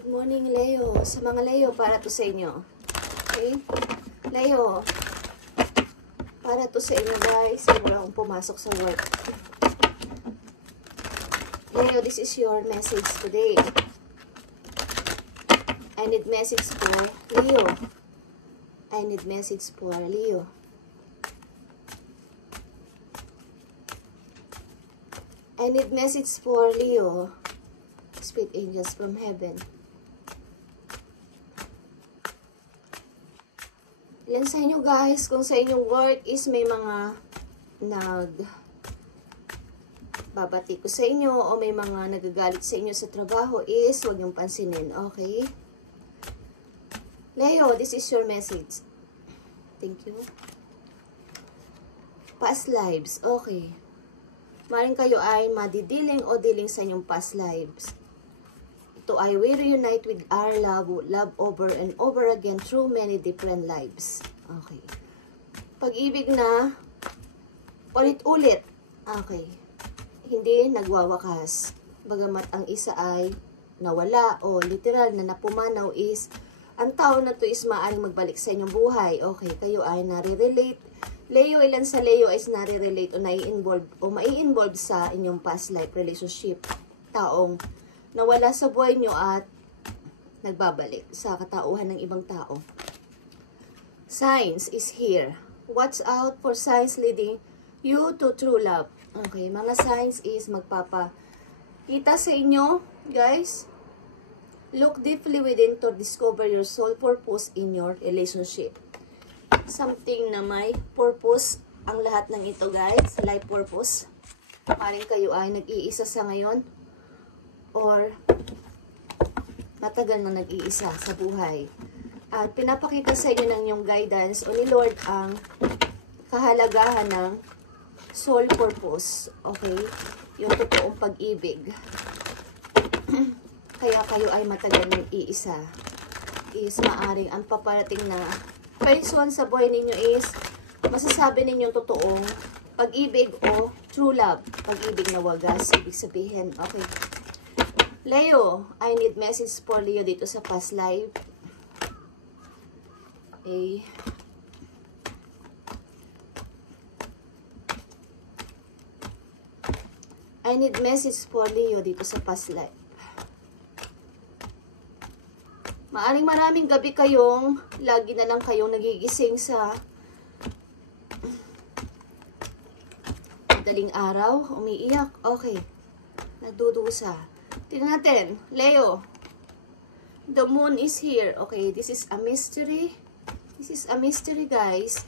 Good morning, Leo. Sa mga Leo, para to sa inyo. Okay? Leo, para to sa inyo, guys. Wala akong pumasok sa work. Leo, this is your message today. I need message for Leo. I need message for Leo. I need message for Leo. Spirit angels from heaven. Ilan sa inyo guys, kung sa inyong work is may mga babati ko sa inyo o may mga nagagalit sa inyo sa trabaho is huwag niyong pansinin, okay? Leo, this is your message. Thank you. Past lives, okay. Maring kayo ay madidiling o diling sa inyong past lives. Ito ay we reunite with our love over and over again through many different lives. Okay. Pag-ibig na ulit-ulit. Okay. Hindi nagwawakas. Bagamat ang isa ay nawala o literal na napumanaw is ang tao na to is maaaring magbalik sa inyong buhay. Okay. Kayo ay nare-relate. Leo, ilan sa Leo is nare-relate o mai-involve sa inyong past life relationship. Taong nawala sa buhay nyo at nagbabalik sa katauhan ng ibang tao. Signs is here. Watch out for signs leading you to true love. Okay, mga signs is magpapakita sa inyo, guys. Look deeply within to discover your soul purpose in your relationship. Something na may purpose ang lahat ng ito, guys. Life purpose. Maring kayo ay nag-iisa sa ngayon or matagal na nag-iisa sa buhay. At pinapakita sa inyo ng yung guidance o ni Lord ang kahalagahan ng soul purpose. Okay? Yung totoong pag-ibig. Kaya kayo ay matagal nag-iisa. Is maaring ang paparating na person sa buhay ninyo is masasabi ninyong totoong pag-ibig o true love. Pag-ibig na wagas. Ibig sabihin. Okay. Leo, I need message for Leo dito sa past life. Okay. I need message for Leo dito sa past life. Maaring maraming gabi kayong, lagi na lang kayong nagigising sa madaling araw, umiiyak. Okay. Nagdudusa. Tingnan natin, Leo. The moon is here. Okay, this is a mystery. This is a mystery, guys.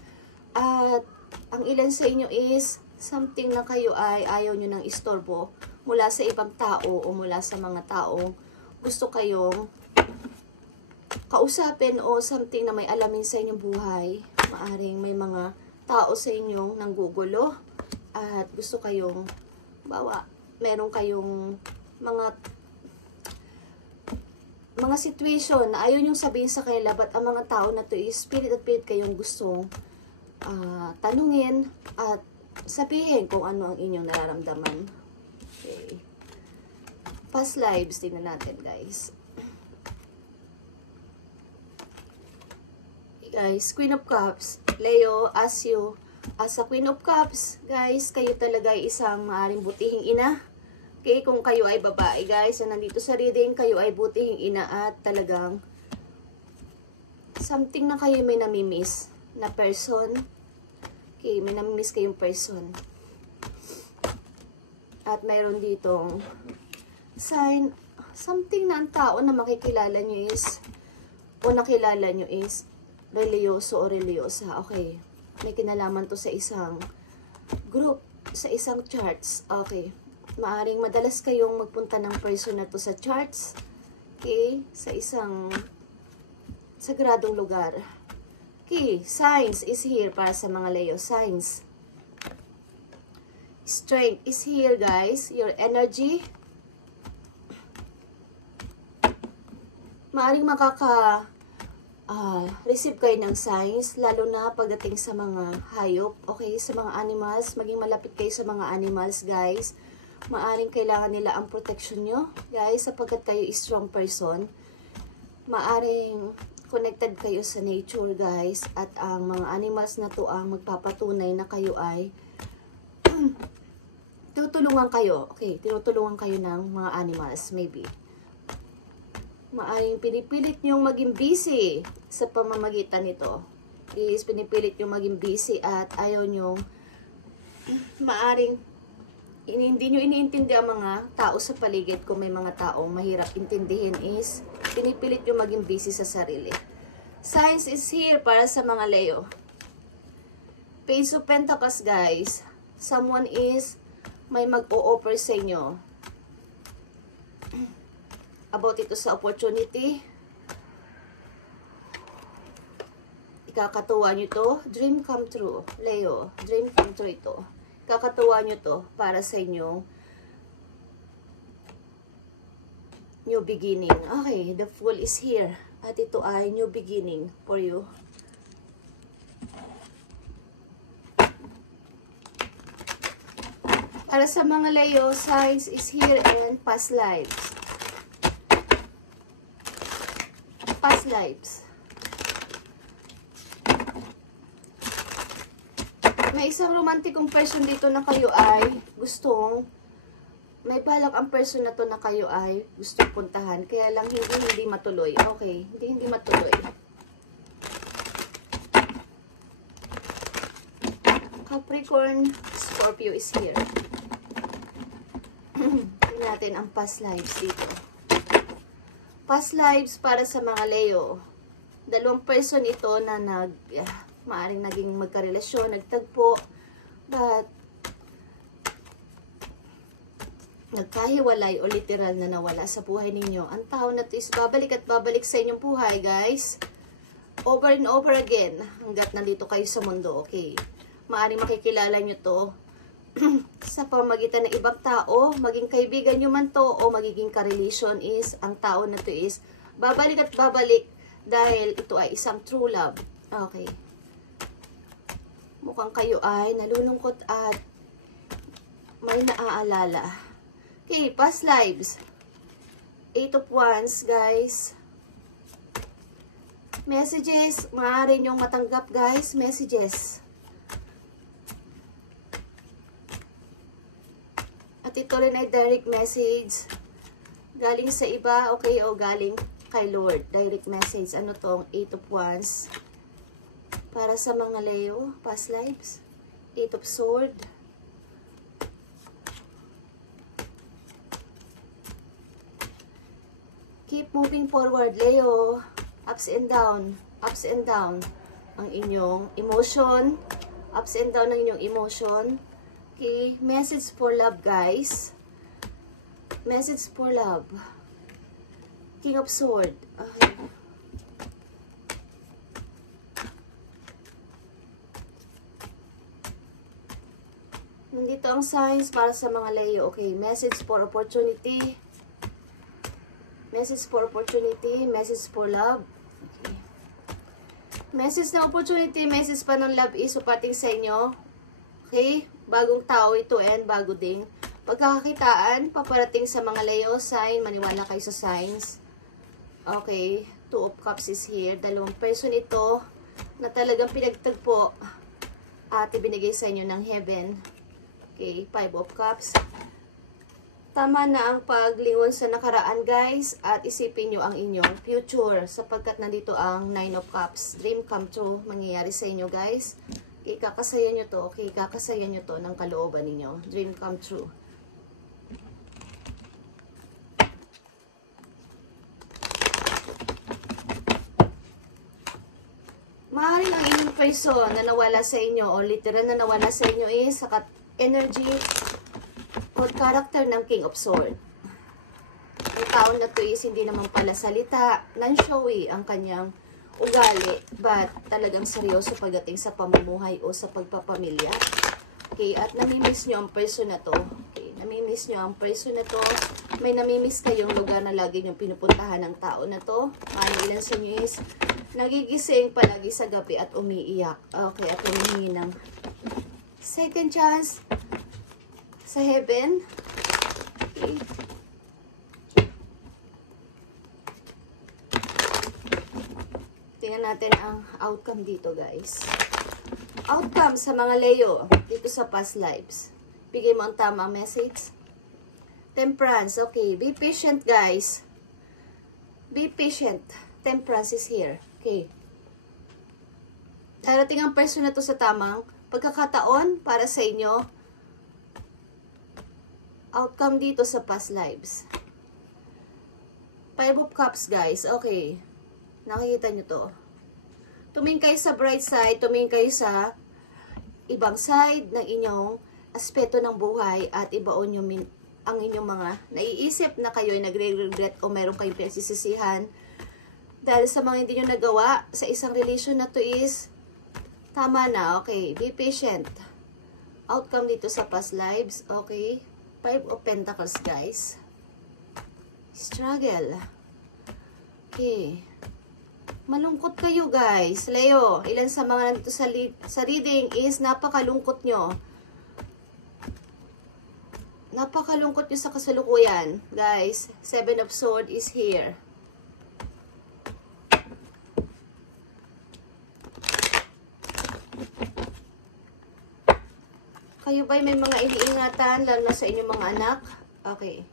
At ang ilan sa inyo is something na kayo ay ayaw nyo ng istorbo mula sa ibang tao o mula sa mga taong gusto kayong kausapin o something na may alamin sa inyong buhay. Maaring may mga tao sa inyong nanggugulo at gusto kayong meron kayong mga situation na ayaw niyong sabihin sa kanila, but ang mga tao na to is spirit at spirit kayong gustong tanungin at sabihin kung ano ang inyong nararamdaman. Okay. Past lives, tingnan natin, guys. Okay, guys, Queen of Cups. Leo, as a Queen of Cups, guys, kayo talaga ay isang maaaring butihing ina. Okay, kung kayo ay babae, guys, na nandito sa reading, kayo ay butihing ina at talagang something na kayo may namimiss na person. Okay, may namimiss kayong person. At mayroon ditong sign, something na ang tao na makikilala nyo is, o nakilala nyo is, religyoso o religyosa. Okay, may kinalaman to sa isang group, sa isang charts. Okay. Maaring madalas kayong magpunta ng person na to sa charts. Okay? Sa isang sagradong lugar. Okay. Signs is here para sa mga Leo. Signs. Strength is here, guys. Your energy. Maaring receive kayo ng signs, lalo na pagdating sa mga hayop. Okay? Sa mga animals. Maging malapit kayo sa mga animals, guys. Maaring kailangan nila ang protection nyo, guys, sapagkat kayo is strong person. maaring connected kayo sa nature, guys, at ang mga animals na to ang magpapatunay na kayo ay tutulungan kayo. Okay, tinutulungan kayo ng mga animals, maybe. Maaring pinipilit nyong maging busy sa pamamagitan nito. Is pinipilit nyong maging busy at ayaw nyong maaring hindi nyo iniintindi ang mga tao sa paligid. Kung may mga taong mahirap intindihin is pinipilit nyo maging busy sa sarili. Signs is here para sa mga Leo. Page of Pentacles, guys. Someone is may mag-o-offer sa inyo about ito sa opportunity. Ikakatuwa nyo to. Dream come true. Leo, dream come true ito. Ikakatuwa nyo to para sa inyong new beginning. Okay, the Fool is here. At ito ay new beginning for you. Para sa mga Leo, signs is here and past lives. Past lives. May isang romantikong person dito na kayo ay gustong, may balak ang person na to na kayo ay gustong puntahan. Kaya lang hindi matuloy. Okay, hindi matuloy. Capricorn, Scorpio is here. Tingnan natin ang past lives dito. Past lives para sa mga Leo. Dalawang person ito na maaring naging magkarelasyon, nagtagpo, but nagkahiwalay o literal na nawala sa buhay ninyo. Ang tao na ito is babalik at babalik sa inyong buhay, guys. Over and over again, hanggat nandito kayo sa mundo, okay? Maaring makikilala nyo to sa pamagitan ng ibang tao, maging kaibigan nyo man to o magiging ka-relation is, ang tao na to is babalik at babalik dahil ito ay isang true love. Okay. Mukhang kayo ay nalulungkot at may naaalala. Okay, past lives. 8 of Wands, guys. Messages, maaari nyong matanggap, guys. Messages. At ito rin ay direct message. Galing sa iba, okay, o galing kay Lord. Direct message. Ano tong 8 of Wands? Para sa mga Leo, past lives. 8 of Sword. Keep moving forward, Leo. Ups and down. Ups and down. Ang inyong emotion. Ups and down ng inyong emotion. Okay, message for love, guys. Message for love. King of Sword. Okay. Nandito ang signs para sa mga Leo. Okay, message for opportunity. Message for opportunity. Message for love. Okay. Message na opportunity, message pa ng love is upating sa inyo. Okay? Bagong tao ito and bago ding pagkakakitaan, paparating sa mga Leo sign, maniwala kayo sa signs. Okay, 2 of Cups is here. Dalawang person ito na talagang pinagtagpo at ibinigay sa inyo ng heaven. Okay, 5 of Cups. Tama na ang paglingon sa nakaraan, guys, at isipin nyo ang inyong future sapagkat nandito ang 9 of Cups. Dream come true, mangyayari sa inyo, guys. Okay, kakasaya nyo to. Okay, kakasaya nyo to ng kalooban ninyo. Dream come true. Maaaring ang inyong person na nawala sa inyo o literal na nawala sa inyo is sa energy o character ng King of Swords. Ang tao na to is hindi naman pala salita, non-showy ang kanyang ugali, but talagang seryoso pagdating sa pamumuhay o sa pagpapamilya. Okay, at namimiss nyo ang person na to. Okay, namimiss nyo ang person na to. May namimiss kayong lugar na lagi nyo pinupuntahan ng tao na to. Ilan sa inyo is nagigising palagi sa gabi at umiiyak. Okay, at humihingi ng second chance sa heaven. Okay. tingnan natin ang outcome dito, guys. Outcome sa mga Leo dito sa past lives. Bigay mo ang tamang message. Temperance. Okay. Be patient, guys. Be patient. Temperance is here. Okay. Darating ang person na to sa tamang pagkakataon para sa inyo. Outcome dito sa past lives. Five of Cups, guys. Okay. Nakikita nyo to. Tumingin kayo sa bright side, tumingin kayo sa ibang side ng inyong aspeto ng buhay at ibaon nyo ang inyong mga naiisip na kayo ay nagre-regret o meron kayong pinagsisisihan. Dahil sa mga hindi nyo nagawa sa isang relation na to is tama na. Okay. Be patient. Outcome dito sa past lives. Okay. Five of Pentacles, guys. Struggle. Okay. Malungkot kayo, guys. Leo, ilan sa mga nandito sa reading is napakalungkot nyo. Napakalungkot nyo sa kasalukuyan. Guys, Seven of Swords is here. Kayo ba'y may mga iniingatan, lalo na sa inyong mga anak? Okay.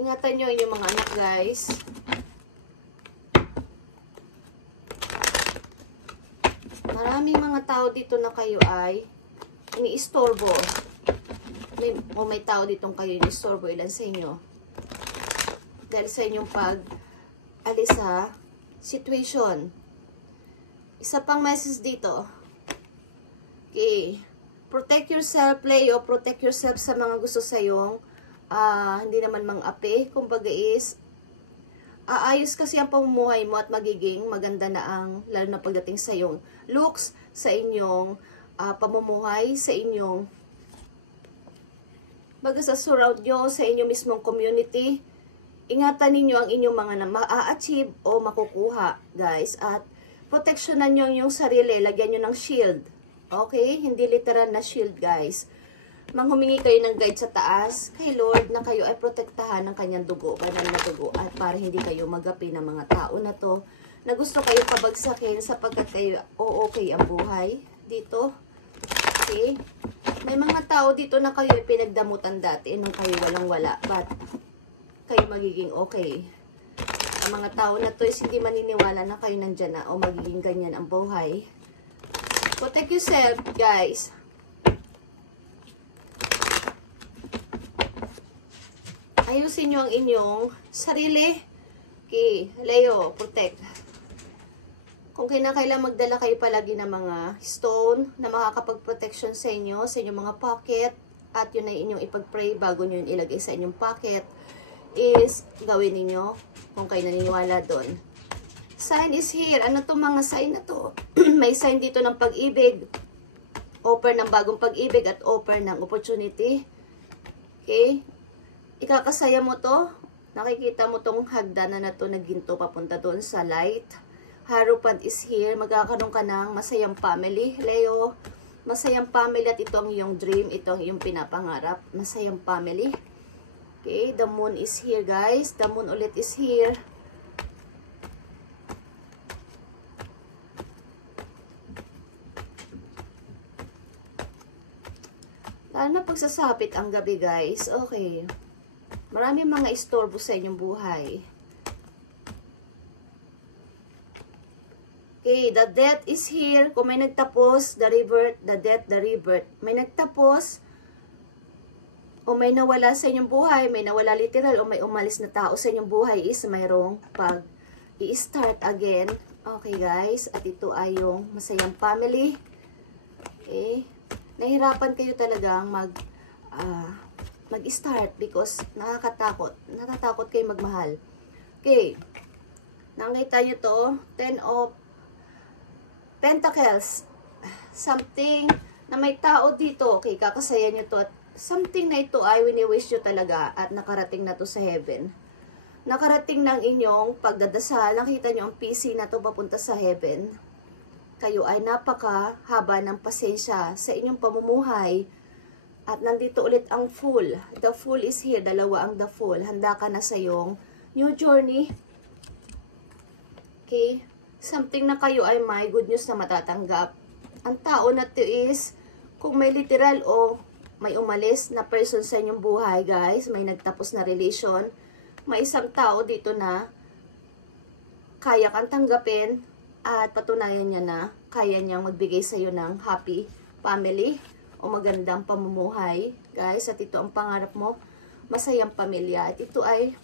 Ingatan nyo inyong mga anak, guys. Maraming mga tao dito na kayo ay iniistorbo. May tao ditong kayo iniistorbo. Ilan sa inyo? Dahil sa inyong pag-alis sa situation. Isa pang message dito. Okay. Protect yourself, Leo. Protect yourself sa mga gusto sayong hindi naman mang-api. Kumbaga is aayos kasi ang pamumuhay mo at magiging maganda na ang, lalo na pagdating sa iyong looks, sa inyong pamumuhay, sa inyong baga sa surround nyo, sa inyong mismong community. Ingatan ninyo ang inyong mga na ma-achieve o makukuha, guys. At proteksyonan nyo yung sarili, lagyan nyo ng shield. Okay? Hindi literal na shield, guys. Manghumingi kayo ng guide sa taas kay Lord na kayo ay protektahan ng kanyang dugo, banal na dugo, at para hindi kayo magapi ng mga tao na to na gusto kayo pabagsakin sapagkat kayo okay ang buhay dito. Okay? May mga tao dito na kayo ay pinagdamutan dati nung kayo walang-wala, but kayo magiging okay. Ang mga tao na to is hindi maniniwala na kayo nandyan na o magiging ganyan ang buhay. Protect yourself, guys. Ayusin nyo ang inyong sarili. Okay, Leo, protect. Kung kinakailangan magdala kayo palagi ng mga stone na makakapag-protection sa inyo, sa inyong mga pocket, at yun ay inyong ipag-pray bago nyo yun ilagay sa inyong pocket, is gawin ninyo kung kayo naniniwala doon. Sign is here. Ano to mga sign na to? May sign dito ng pag-ibig. Offer ng bagong pag-ibig at offer ng opportunity. Okay? Ikakasaya mo to. Nakikita mo tong hagdanan na to na ginto papunta doon sa light. Harupan is here. Magkakaroon ka ng masayang family, Leo. Masayang family at ito ang iyong dream. Ito ang iyong pinapangarap. Masayang family. Okay? The moon is here, guys. The moon ulit is here. Lalo na pagsasapit ang gabi, guys. Okay. Maraming mga istorbo sa inyong buhay. Okay, the death is here. Kung may nagtapos, the rebirth, the death, the rebirth. May nagtapos, o may nawala sa inyong buhay, may nawala literal, o may umalis na tao sa inyong buhay is mayroong pag-i-start again. Okay, guys. At ito ay yung masayang family. Okay. Nahirapan kayo talagang mag-start because nakakatakot. Natatakot kayo magmahal. Okay. Nakita nyo to. 10 of Pentacles. Something na may tao dito. Okay, kakasaya nyo to. At something na ito ay wini-wish nyo talaga at nakarating na to sa heaven. Nakarating ng inyong pagdadasal. Nakita nyo ang PC na to papunta sa heaven. Kayo ay napakahaba ng pasensya sa inyong pamumuhay. At nandito ulit ang Fool. The Fool is here. Dalawa ang The Fool. Handa ka na sa iyong new journey. Okay? something na kayo ay may good news na matatanggap. Ang tao na to is, kung may literal o may umalis na person sa inyong buhay, guys, may nagtapos na relation, may isang tao dito na kaya kang tanggapin at patunayan niya na kaya niyang magbigay sa iyo ng happy family o magandang pamumuhay, guys. At ito ang pangarap mo, masayang pamilya. At ito ay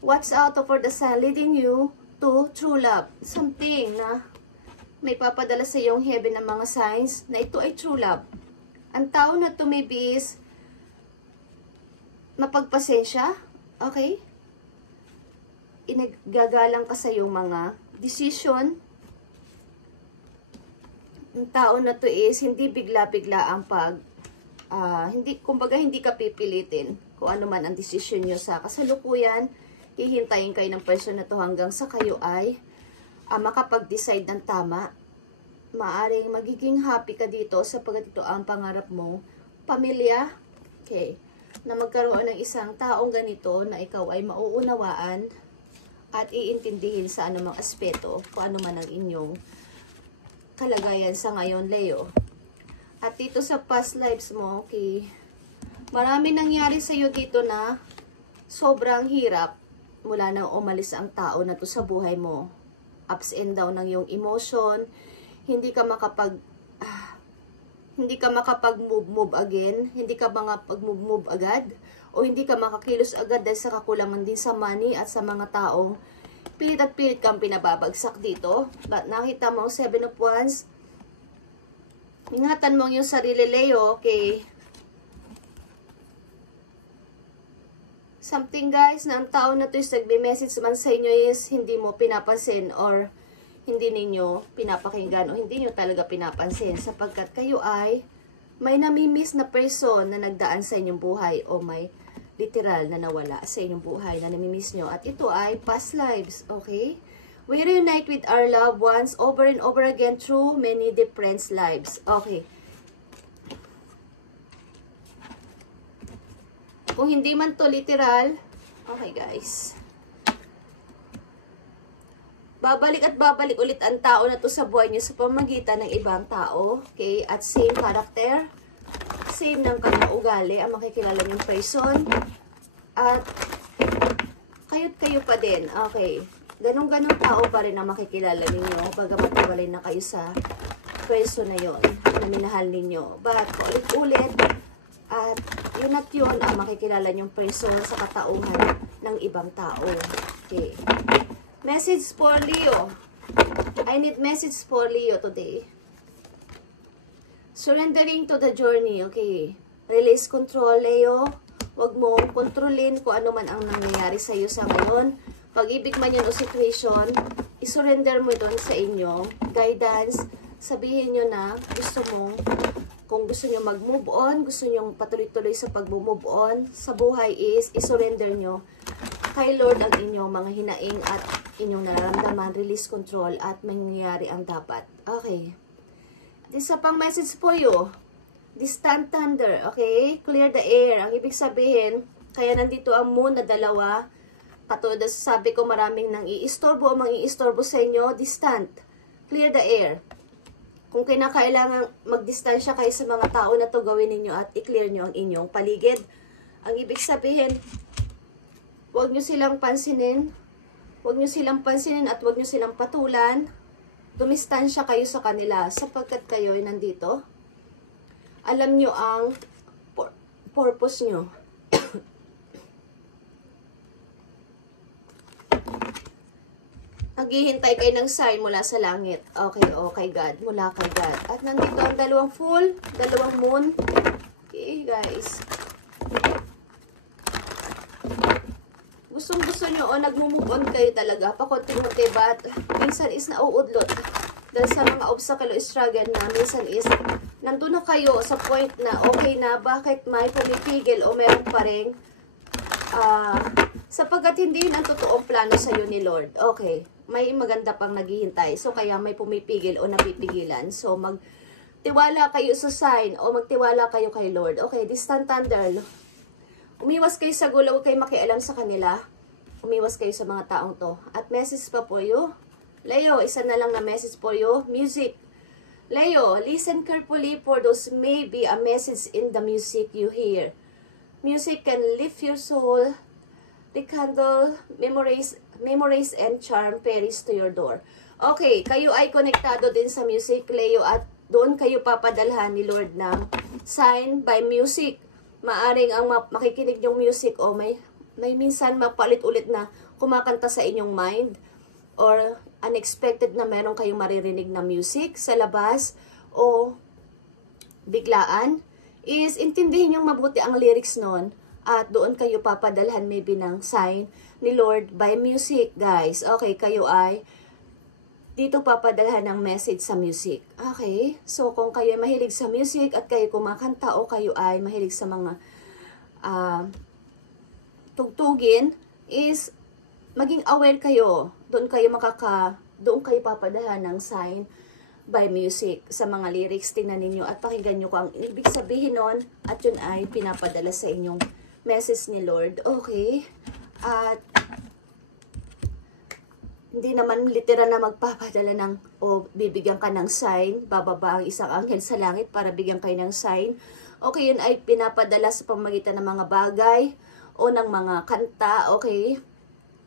watch out for the sun leading you to true love. Something na may papadala sa iyong heaven ng mga signs na ito ay true love. Ang tao na to maybe is mapagpasensya, okay? Inagagalang ka sa iyong mga decision. Ang tao na to is hindi bigla-bigla ang kumbaga hindi ka pipilitin kung ano man ang decision nyo sa kasalukuyan. Hihintayin kayo ng person na to hanggang sa kayo ay makapag-decide ng tama. Maaring magiging happy ka dito sapagkat ito ang pangarap mo, pamilya, okay, na magkaroon ng isang taong ganito na ikaw ay mauunawaan at iintindihin sa anumang aspeto kung ano man ang inyong kalagayan sa ngayon, Leo. At dito sa past lives mo, okay, marami nangyari sa iyo dito na sobrang hirap mula nang umalis ang tao na to sa buhay mo. Ups and down ng iyong emotion, hindi ka makapag-move again, hindi ka makapag-move agad, o hindi ka makakilos agad dahil sa kakulangan din sa money at sa mga taong pilit at pilit kang pinababagsak dito. But nakita mo, 7 of Wands, ingatan mo yung sarili, Leo, okay? Something, guys, na ang tao na to is nagbe-message man sa inyo is hindi mo pinapansin or hindi ninyo pinapakinggan o hindi nyo talaga pinapansin sapagkat kayo ay may namimiss na person na nagdaan sa inyong buhay o may literal na nawala sa inyong buhay na namimiss nyo. At ito ay past lives, okay? We reunite with our loved ones over and over again through many different lives. Okay. Kung hindi man to literal, okay guys, babalik at babalik ulit ang tao na to sa buhay nyo sa pamagitan ng ibang tao. Okay? At same character, same ng kanyang ugali, ang makikilala yung person. At kayo pa din. Okay. Ganong-ganong tao pa rin ang makikilala ninyo. Bagamat nawalay na kayo sa person na yon na minahal ninyo. But ulit-ulit, at yun at yun ang makikilala yung person sa katauhan ng ibang tao. Okay. Message for Leo. I need message for Leo today. Surrendering to the journey, okay. Release control, Leo. Huwag mong kontrolin kung ano man ang nangyayari sa iyo sa ngayon. Pag-ibig man yan o situation, isurrender mo doon sa inyo. Guidance, sabihin nyo na gusto mong, kung gusto nyo mag-move on, gusto nyo patuloy-tuloy sa pag-move on sa buhay is, isurrender nyo kay Lord ang inyong mga hinaing at inyong nararamdaman, release control at mangyayari ang dapat. Okay. Isa pang message for you. Distant thunder, okay? Clear the air. Ang ibig sabihin, kaya nandito ang moon na dalawa. Katulad sa sabi ko, maraming nang iistorbo o mang-iistorbo sa inyo. Distant. Clear the air. Kung kinakailangan magdistansya kayo sa mga tao na to, gawin ninyo at i-clear nyo ang inyong paligid. Ang ibig sabihin, huwag nyo silang pansinin. Huwag nyo silang pansinin at huwag nyo silang patulan. Dumistansya kayo sa kanila sapagkat kayo ay nandito. Alam nyo ang purpose nyo. Naghihintay kayo ng sign mula sa langit. Okay, okay God. Mula kay God. At nandito ang dalawang full, dalawang moon. Okay, guys. Gustong-gusto nyo o nag-move on kayo talaga. Pakonti-konti ba? Minsan is nauudlot. Dahil sa mga obstacle o struggle na minsan is nandun na kayo sa point na okay na bakit may pumipigil o meron pa rin sapagkat hindi yun ang totoong plano sa iyo ni Lord. Okay. May maganda pang naghihintay. So, kaya may pumipigil o napipigilan. So, magtiwala kayo sa sign o magtiwala kayo kay Lord. Okay, distant thunder. Umiwas kayo sa gulo, huwag kayo makialam sa kanila. Umiwas kayo sa mga taong to. At message pa po you. Leo, isa na lang na message for you. Music. Leo, listen carefully for those may be a message in the music you hear. Music can lift your soul. The candle, memories and charm peris to your door. Okay, kayo ay konektado din sa music, Leo, at doon kayo papadalhan ni Lord ng sign by music. Maaring ang makikinig yung music o may minsan mapalit-ulit na kumakanta sa inyong mind or unexpected na meron kayong maririnig na music sa labas o biglaan, is intindihin yung mabuti ang lyrics nun at doon kayo papadalhan maybe ng sign ni Lord by music, guys. Okay, kayo ay dito papadalhan ng message sa music. Okay, so kung kayo ay mahilig sa music at kayo kumakanta o kayo ay mahilig sa mga tugtugin, is maging aware kayo. Doon kayo papadala ng sign by music sa mga lyrics. Tingnan ninyo at pakinggan nyo kung ang ibig sabihin nun at yun ay pinapadala sa inyong message ni Lord. Okay? At hindi naman literal na magpapadala ng o bibigyan ka ng sign, bababa ang isang anghel sa langit para bigyan kayo ng sign. Okay, yun ay pinapadala sa pamamagitan ng mga bagay o ng mga kanta, okay?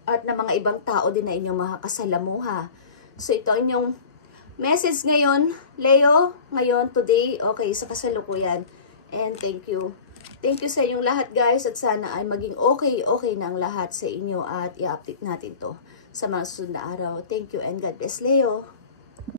At ng mga ibang tao din na inyong makakasalamuha. So, ito ang inyong message ngayon, Leo, ngayon, today, okay, sa kasalukuyan. And thank you. Thank you sa inyong lahat, guys, at sana ay maging okay na ang lahat sa inyo at i-update natin to sa mga susunod na araw. Thank you and God bless, Leo.